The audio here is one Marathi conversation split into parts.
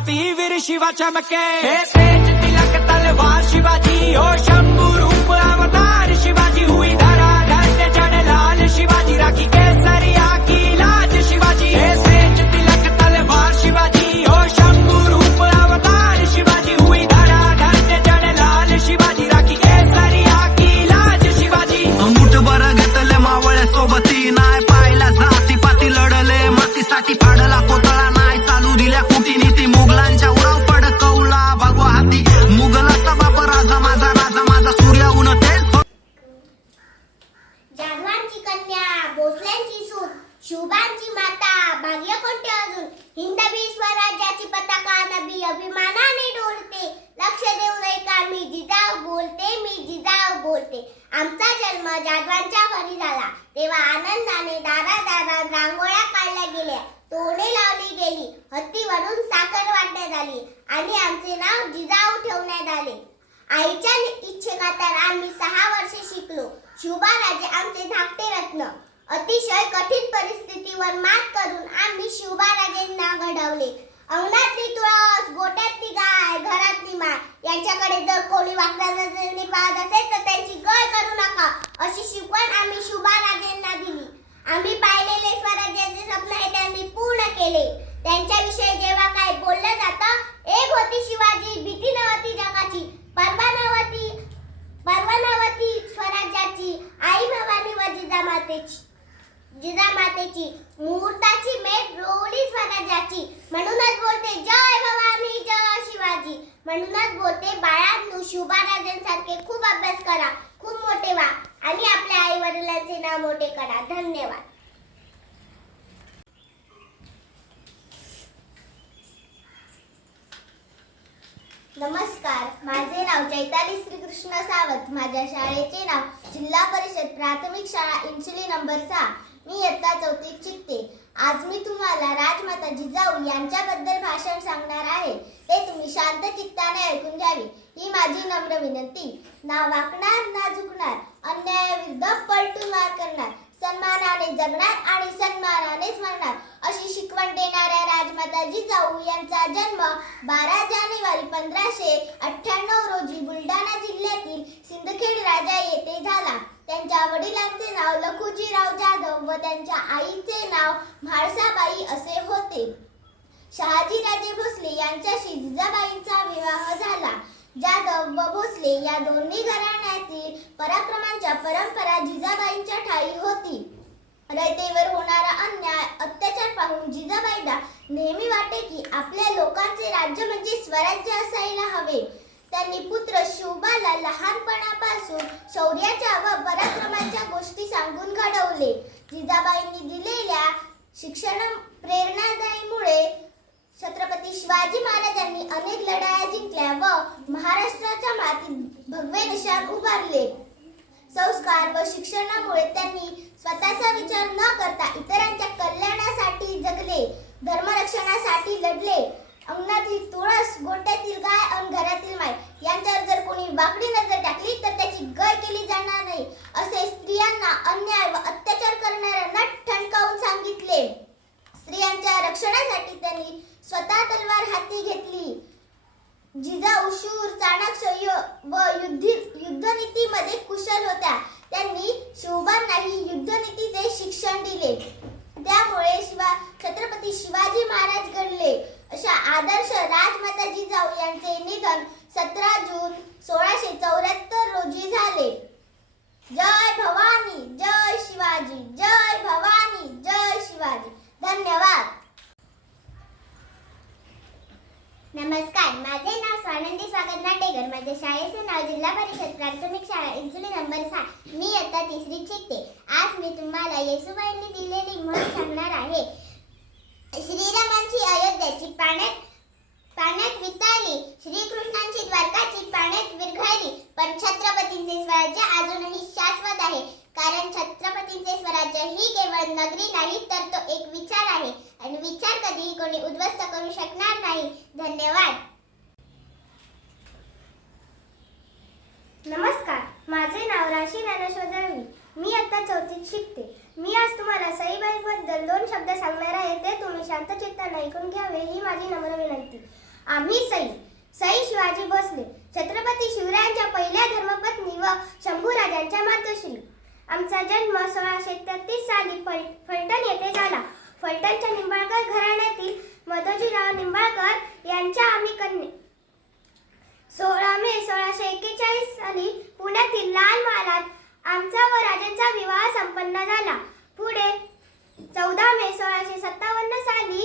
छाती वीर शिवा चमके, तेज तिलक तलवार शिवाजी हो, शंभू रूप अवतार शिवाजी, हुई धरा धन्य जन लाल शिवाजी, राखी केसरिया की लाज शिवाजी, तेज तिलक तलवार शिवाजी हो, शंभू रूप अवतार शिवाजी, हुई धरा धन्य जन लाल शिवाजी, राखी केसरिया की लाज शिवाजी। मुठभर घेतले मावळे सोबती, नाय पाहिला जाती पाती, लढले मातीसाठी, फाडला कोतळा नाय चालू दिल्या कुटीनीती, मुघलांच्या उराव पडकवला भगवा हाती, मुघलाचा बाप राजा माझा, राजा माझा सूर्य उन तेज। जाधवांची कन्या भोसल्यांची सून, शुभांची माता भाग्य कोणते अजून, हिंदवी स्वराज्याची पताका नभी अभिमानाने डोलते, लक्ष देऊ नये का मी जिजाऊ बोलते, मी जिजाऊ बोलते। आमचा जन्म जाधवांच्या घरी झाला, तेव्हा आनंदाने दारादारात रांगोळ्या काढल्या गेल्या, तोरणे लावली गेली, हत्तीवरून साखर वाटण्यात आली आणि आमचे नाव जिजाऊ ठेवण्यात आले। आईच्या इच्छेखातर आम्ही 6 वर्षे शिकलो। शिवबाराजे आमचे धाकटे रत्न। अतिशय कठीण परिस्थितीवर मात करून आम्ही शिवबाराजेंना घडवले। अंगणातली तुळस, गोठ्यातली गाय, घरातली माय यांच्याकडे जर कोणी वाकड्या नजरेने पाहत असेल तर त्यांची गय करू नका, अशी शिकवण आम्ही शिवबाराजेंना दिली। आम्ही पाहिलेले स्वराज्याचे स्वप्न हे त्यांनी पूर्ण केले। त्यांच्याविषयी जेव्हा काही बोललं जातं, एक होती शिवाजी, भीती नव्हती जगाची, परवा नव्हती स्वराज्याची, आई भवानी व जिजामातेची मुहूर्ताची मेट रोवली स्वराज्याची। म्हणूनच बोलते जय भवानी जय शिवाजी, म्हणूनच बोलते बाळांनो शिवबाराजांसारखे खूप अभ्यास करा, खूप मोठे व्हा आणि आपल्या आई वडिलांचे नाव मोठे करा। धन्यवाद। नमस्कार, माझे नाव चैताली श्रीकृष्ण सावंत। माझ्या शाळेचे नाव जिल्हा परिषद प्राथमिक शाळा इंचुली नंबर 6। मी इयत्ता 4th शिकते। आज मी तुम्हाला राजमाता जिजाऊ यांच्याबद्दल भाषण सांगणार आहे, ते तुम्ही शांत चित्ताने ऐकून घ्यावे ही माझी नम्र विनंती। ना वाकणार ना झुकणार, अन्यायाविरुद्ध पलटून वार करणार, सन्मानाने जगणार आणि सन्मानानेच मरणार, अशी शिकवण देणाऱ्या राजमाता जिजाऊ यांचा जन्म 12 जानेवारी 1598 रोजी बुलढाणा जिल्ह्यातील सिंदखेड राजा येथे झाला। त्यांच्या वडिलांचे नाव लखुजीराव जाधव व त्यांच्या आईचे नाव म्हाळसाबाई असे होते। शहाजीराजे भोसले यांच्याशी जिजाबाईंचा विवाह झाला। जाधव व भोसले या दोन्ही घराण्यातील पराक्रमांच्या परंपरा जिजाबाईंच्या ठायी होती। रयतेवर होणारा अन्याय अत्याचार पाहून जिजाबाईंना नेहमी वाटे की आपल्या लोकांचे राज्य म्हणजे स्वराज्य असायला हवे। त्यांनी पुत्र शिवबाला लहानपणापासून शौर्याच्या व पराक्रमाच्या गोष्टी सांगून घडवले। जिजाबाईंनी दिलेल्या शिक्षण प्रेरणादायीमुळे छत्रपती शिवाजी महाराजांनी अनेक लढाया जिंकल्या व महाराष्ट्राच्या मातीत भगवे निशाण उभारले। संस्कार व शिक्षणामुळे त्यांनी स्वतःचा विचार न करता इतरांच्या कल्याणासाठी जगले, धर्मरक्षणासाठी लढले। अंगणातील तुळस, गोठ्यातील गाय आणि घरातील माय यांच्यावर जर कोणी वाकडी नजर टाकली तर त्याची गय केली जाणार नाही, असे स्त्रियांना अन्याय व अत्याचार करणाऱ्यांना ठणकावून सांगितले। स्त्रियांच्या रक्षणासाठी त्यांनी स्वतः तलवार हाती घेतली। जिजाऊ शूर, चाणाक्ष व युद्धनीतीमध्ये कुशल होत्या। त्यांनी शिवबांनाही युद्धनीतीचे शिक्षण दिले, त्यामुळे छत्रपती शिवाजी महाराज घडले। अशा आदर्श राजमाता जिजाऊ यांचे निधन 17 जून 1674 रोजी झाले। जय भवानी जय शिवाजी, जय भवानी जय शिवाजी। धन्यवाद। नमस्कार, माझे नाव स्वानंदी स्वागत नाटेकर। माझ्या शाळेचे नाव जिल्हा परिषद प्राथमिक शाळा इंचुली नंबर 6। मी इयत्ता 3रीत शिकते। आज मी तुम्हाला येशूबाईंनी दिलेली म्हण सांगणार आहे। श्रीरामांची अयोध्याची पाण्यात वितळली, श्रीकृष्णांची द्वारकाची पाण्यात विरघळली, पण छत्रपतींचे स्वराज्य अजूनही शाश्वत आहे, कारण छत्रपतींचे स्वराज्य ही केवळ नगरी नाही तर तो एक विचार आहे आणि विचार कधीही कोणी उद्ध्वस्त करू शकणार नाही। धन्यवाद। नमस्कार, माझे नाव राशी ज्ञानेश्वर दळवी। मी आता 4थीत शिकते। मी आज तुम्हाला सईबाईंबद्दल 2 शब्द सांगणार आहे, ते तुम्ही शांत चित्ताने ऐकून घ्यावे ही माझी नम्र विनंती। आम्ही सई शिवाजी भोसले, छत्रपती शिवरायांच्या पहिल्या धर्मपत्नी व शंभूराजांच्या मातोश्री. आमचा जन्म 1633 साली फलटण येथे झाला. फलटणच्या निंबाळकर घराण्यातील मधोजीराव निंबाळकर यांच्या आम्ही कन्या. 16 मे 1641 साली पुण्यातील लाल महालात आमचा व राजांचा विवाह संपन्न झाला. पुढे 14 मे 1657 साली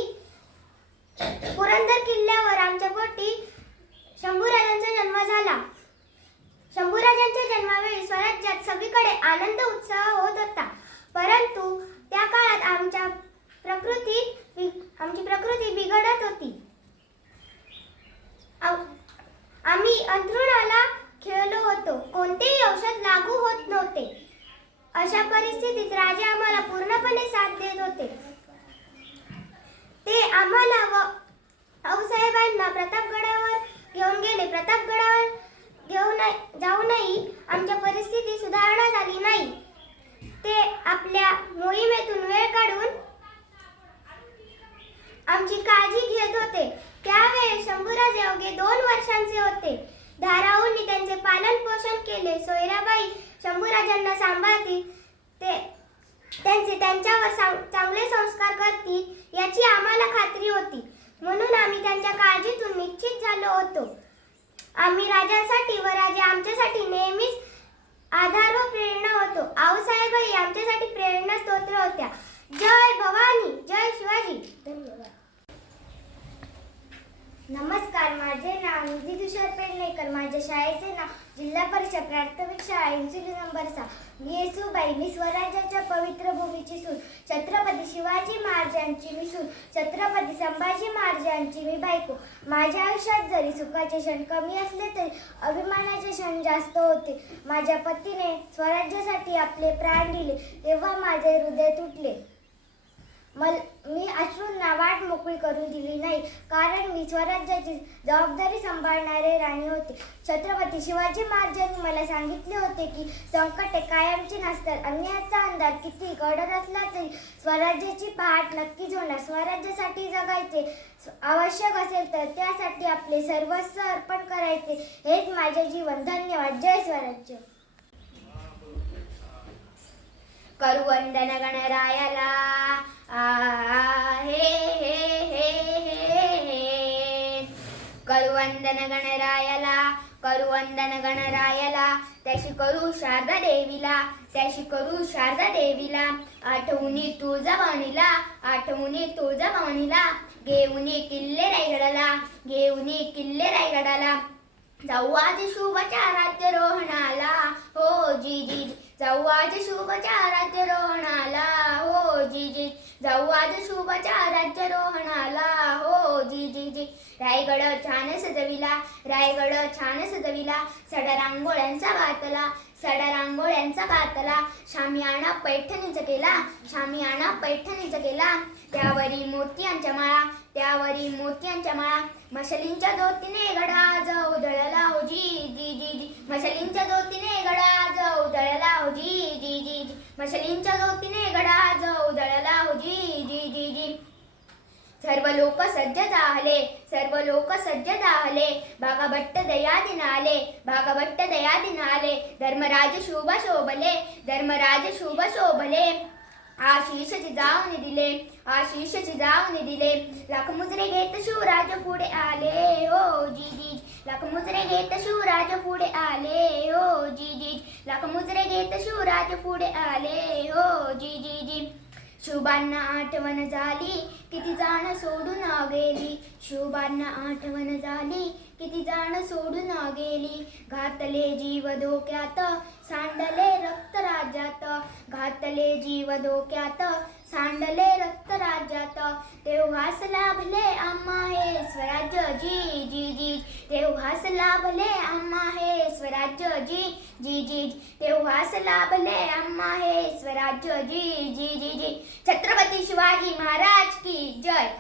पुरंदर किल्ल्यावर आमच्या पोटी शंभूराजांचा जन्म झाला. शंभूराजांच्या जन्मावेळी स्वराज्यात सगळीकडे आनंद उत्साह होत होता. परंतु त्या काळात आमची प्रकृती बिघडत होती. आम्ही अंथरुणाला खेळलो होतो. कोणतेही औषध लागू होत नव्हते. अशा परिस्थितीत राजे आम्हाला पूर्णपणे साथ देत होते. ते आम्हाला व आऊसाहेबांना प्रतापगडावर घेऊन गेले. प्रतापगडावर जाऊनही आमच्या परिस्थिती सुधारणा झाली नाही. ते आपल्या मोहिमेतून वेळ काढून आमची काळजी घेत होते. त्यावेळेस शंभूराज अवघे 2 वर्षांचे होते. धाराऊंनी त्यांचे पालन पोषण केले. सोयराबाई शंभूराजांना सांभाळतील, त्यांच्यावर चांगले संस्कार करतील याची आम्हाला खात्री होती. म्हणून आम्ही त्यांच्या काळजीतून निश्चित झालो होतो. आम्ही राजांसाठी व राजे आमच्यासाठी नेहमीच आधार व प्रेरणा होतो. आऊसाहेबही आमच्यासाठी प्रेरणा स्तोत्र होत्या. जय भवानी, जय शिवाजी. धन्यवाद. नमस्कार, माझे नाव निधी तुषार पेडणेकर. माझ्या शाळेचे नाव जिल्हा परिषद प्राथमिक शाळा इंचुली नंबर 6. मी येसूबाई, मी स्वराज्याच्या पवित्र भूमीची सून, छत्रपती शिवाजी महाराजांची मी सून, छत्रपती संभाजी महाराजांची मी बायको. माझ्या आयुष्यात जरी सुखाचे क्षण कमी असले तरी अभिमानाचे क्षण जास्त होते. माझ्या पतीने स्वराज्यासाठी आपले प्राण दिले तेव्हा माझे हृदय तुटले. मी अश्रूंना वाट मोकळी करून दिली नाही, कारण मी स्वराज्याची जबाबदारी सांभाळणारे राणी होते. छत्रपती शिवाजी महाराजांनी मला सांगितले होते की संकटे कायमची नसतात. अन्यायाचा अंधार किती गडद असला तरी स्वराज्याची पहाट नक्कीच होणार. स्वराज्यासाठी जगायचे आवश्यक असेल तर त्यासाठी आपले सर्वस्व अर्पण करायचे, हेच माझे जीवन. धन्यवाद. जय स्वराज्य. करू वंदन गणरायाला, हे हे हे हे हे. करू वंदन गणरायाला, करू वंदन गणरायाला. त्याशी करू शारदा देवीला, त्याशी करू शारदा देवीला. आठवणी तुळजाभवानीला, आठवणी तुळजाभवानीला. घेऊनी किल्ले रायगडाला, घेऊनी किल्ले रायगडाला. जाऊ आज शुभच्या राज्यारोहणाला, हो जी जी. जाऊ आज शुभच्या राज्यारोहणाला, हो जी जी. जाऊ आज शुभच्या राज्यारोहणाला, हो जी जी जी. रायगड छान सजविला, रायगड छान सजविला. सडा रांगोळ्यांचा घातला, सडा रांगोळ्यांचा घातला. शामियाना पैठणीचा केला, शामियाना पैठणीचा केला. त्यावरी मोत्यांच्या माळा, त्यावरी मोत्यांच्या माळा. मशालींच्या ज्योतीने गडा उधळला, हो जी जी जी जी. मशालींच्या ज्योतीने गडा उधळला, हो जी जी जी जी. मशालींच्या ज्योतीने गडा उधळला, हो जी जी जी जी. सर्व लोक सज्ज झाले, सर्व लोक सज्ज झाले. भागभट्ट दयादिन आले, भागभट्ट दयादिन आले. धर्मराज शुभ शोभले, धर्मराज शुभ शोभले. आशीष जिजाऊने दिले, आशीष जिजाऊने दिले. लाख मुजरे घेत शिवराज पुढे आले, हो जी जी. लाख मुजरे घेत शिवराज पुढे आले, हो जी जी. लाख मुजरे घेत शिवराज पुढे आले, हो जी जी जी. शिवबांना आठवण झाली, किती जाण सोडून गेली. शिवबांना आठवण झाली, किती जाण सोडून गेली. घातले जीव धोक्यात, सांडले रक्त राज्यात. घातले जीव धोक्यात, सांडले रक्त राज्यात. तेव्हाच लाभले आम्हा हे स्वराज्य, जी जी जी. तेव्हाच लाभले आम्हा हे स्वराज्य, जी जी जी. तेव्हाच लाभले आम्हा हे स्वराज्य, जी जी जी जी. छत्रपती शिवाजी महाराज की जय.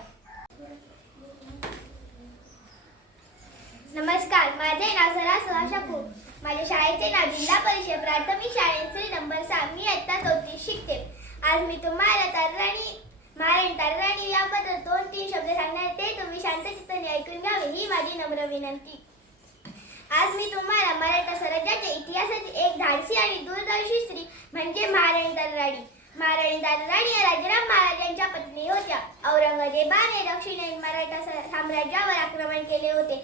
नमस्कार, माझे नाव सरा सुहास कपूर. माझ्या शाळेचे नाव जिल्हा परिषद प्राथमिक शाळा इंचुली नंबर 6. मी इयत्ता 4थी शिकते. आज मी तुम्हाला ताराराणी याबद्दल 2-3 शब्द सांगणार, ते तुम्ही शांत चित्ताने ऐकून घ्यावे. घ्यावे ही माझी नम्र विनंती. आज मी तुम्हाला मराठा स्वराज्याच्या इतिहासाची एक धाडसी आणि दूरदर्शी स्त्री म्हणजे महाराणी राणी. महाराणी राणी या राजाराम महाराजांच्या पत्नी होत्या. औरंगजेबाने दक्षिणेत मराठा साम्राज्यावर आक्रमण केले होते.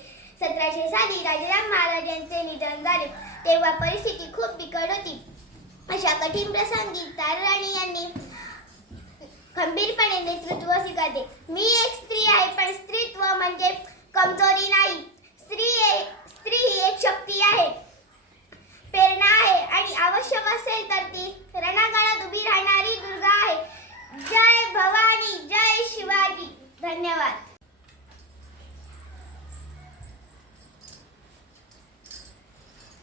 1700 साली राजाराम महाराजांचे निधन झाले. तेव्हा परिस्थिती खूप बिकट होती. अशा कठीण प्रसंगी राणी यांनी खंबीरपणे नेतृत्व स्वीकारले. मी एक स्त्री आहे, पण स्त्रीत्व म्हणजे कमजोरी नाही. स्त्री ही एक शक्ती आहे, प्रेरणा आहे आणि आवश्यक असेल तर ती रणांगणात उभी राहणारी दुर्गा आहे. जय भवानी, जय शिवाजी. धन्यवाद.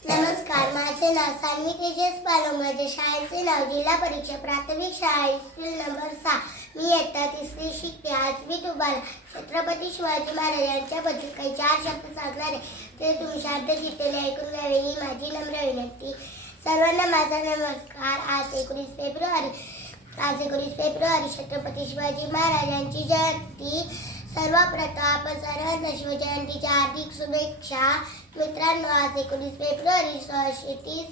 नमस्कार, माझे नाव सान्वी तेजस पालो. माझ्या शाळेचे नाव जिल्हा परिषद प्राथमिक शाळा इस्कुल नंबर 6. मी इयत्ता 3री शिकते. आज मी तुम्हाला छत्रपती शिवाजी महाराज यांच्याबद्दल काही 4 शब्द सांगणार आहे. ते तुम्ही शांत चित्ताने ऐकून घ्यावे ही माझी नम्र विनंती. सर्वांना माझा नमस्कार. आज 19 फेब्रुवारी छत्रपती शिवाजी महाराजांची जयंती. सर्वप्रथम आपण सर्वांना शिवजयंतीच्या हार्दिक शुभेच्छा. मित्रांनो, आज 19 फेब्रुवारी 1630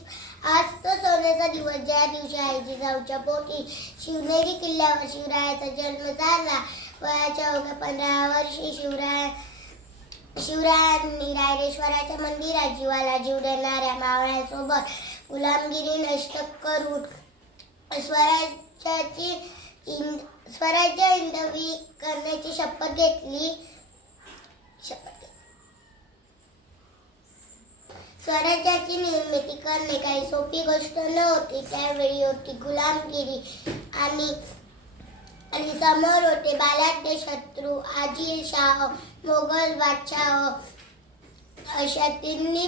आज तो सोन्याचा दिवस, ज्या दिवशी आई जिजाऊच्या पोटी शिवनेरी किल्ल्यावर शिवरायाचा जन्म झाला. वयाच्या अवघ्या 15 वर्षी शिवरायांनी रायरेश्वराच्या मंदिरात जीवाला जीव देणाऱ्या मावळ्यांसोबत गुलामगिरी नष्ट करून स्वराज्य हिंदवी करण्याची शपथ घेतली. स्वराज्याची निर्मिती करणे काही सोपी गोष्ट नव्हती. त्यावेळी होती गुलामगिरी आणि समोर होते बलाढ्य शत्रू, आदिलशाह, मोगल बादशाह. अशा तिन्ही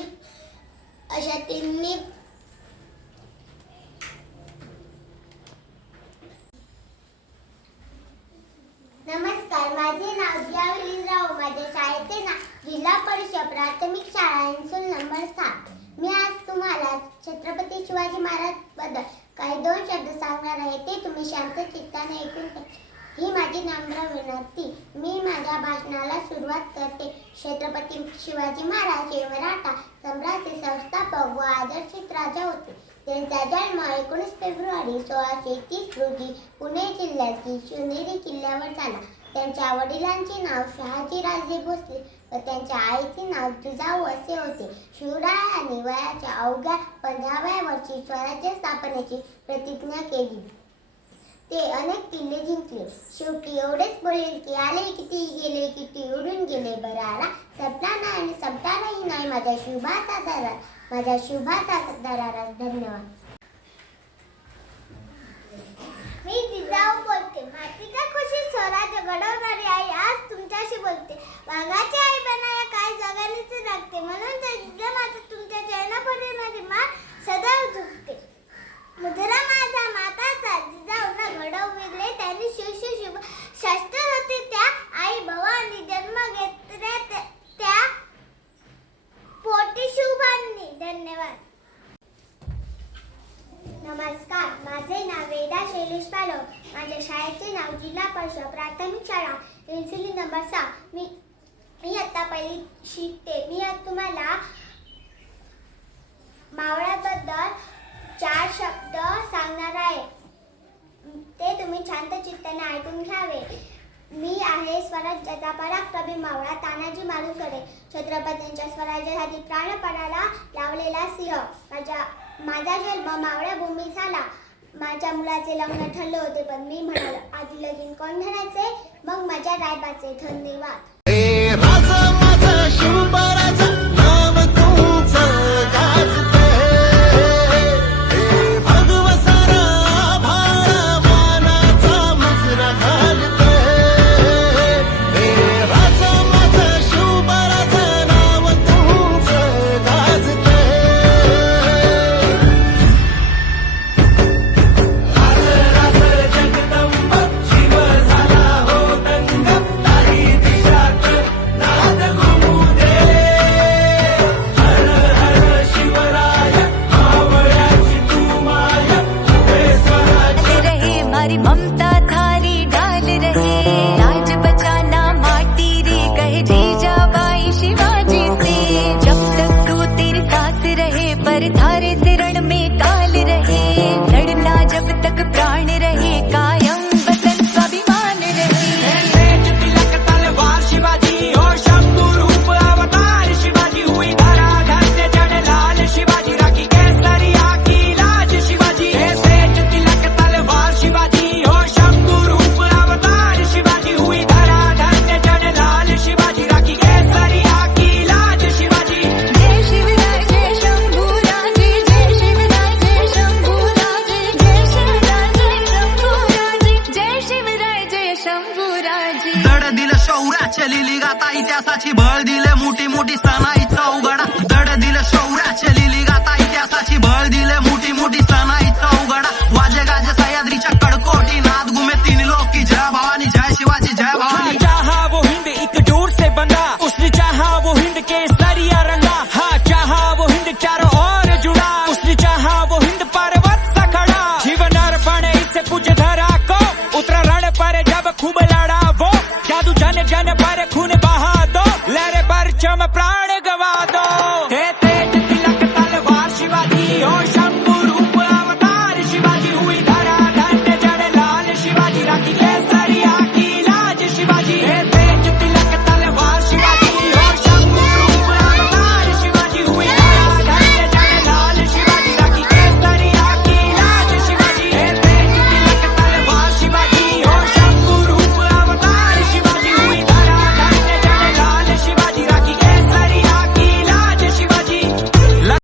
नमस्कार, माझे नाव जियावलीराव. माझ्या शाळेचे नाव जिल्हा परिषद प्राथमिक शाळा इस्कुल नंबर 7. मी आज तुम्हाला छत्रपती शिवाजी महाराज बद्दल काही 2 शब्द सांगणार आहे. ते तुम्ही शांत चित्ताने ऐकून घ्या ही माझी नम्र विनंती. मी माझ्या भाषणाला सुरुवात करते. छत्रपती शिवाजी महाराज हे मराठा सम्राटचे संस्थापक व आदर्शित राजा होते. त्यांचा जन्म 19 फेब्रुवारी 1630 रोजी पुणे जिल्ह्यातील शिवनेरी किल्ल्यावर झाला. त्यांच्या वडिलांचे नाव शहाजीराजे भोसले व त्यांच्या आईचे नाव जिजाऊ असे होते. शिवरायांनी वयाच्या अवघ्या 15व्या वर्षी स्वराज्य स्थापनेची प्रतिज्ञा केली. ते अनेक किल्ले जिंकले. शेवटी एवढेच बोलेल की आले किती, गेले किती, उडून गेले बरारा, संपला नाही आणि संपणारही नाही माझ्या शुभाचा दरारा. धन्यवाद. मी जिजाऊ बोलते. मातीच्या खुशीत स्वराज्य घडवणारी आई आज तुमच्याशी बोलते. वाघाची आई बनाया काय जगानेच लागते, म्हणून तर जिजामाता तुमच्या चरणापडीमध्ये मान सदैव झुकते. मुजरा माझा माताचा जिजाऊंना घडविले त्यांनी शिव शास्त्र होते त्या आई भवानी जन्म घेतल्या त्या पोटी शुभांनी. धन्यवाद. नमस्कार, माझे नाव वेदा शैलेश पालव. माझ्या शाळेचे नाव जिल्हा परिषद प्राथमिक शाळा इस्कुल नंबर 6. मी आता पहिली शिकते. मी आज तुम्हाला मावळ्याबद्दल 4 शब्द सांगणार आहे. ते तुम्ही शांत चित्ताने ऐकून घ्यावे. मी आहे स्वराज्याचा पराक्रमी मावळा तानाजी मालुसरे. छत्रपतींच्या स्वराज्यासाठी प्राणपणाला लावलेला सिंह. माझा जन्म मावळ्या भूमी झाला. माझ्या मुलाचे लग्न ठरले होते, पण मी म्हणालो आधी लगीन कोण धरायचे, मग माझ्या रायबाचे. धन्यवाद. जगदंब शिव झाला हो दंग, ताई दिशा इतिहासाची लिहिली गाता इतिहासाची भळ दिले मोठी मोठी सण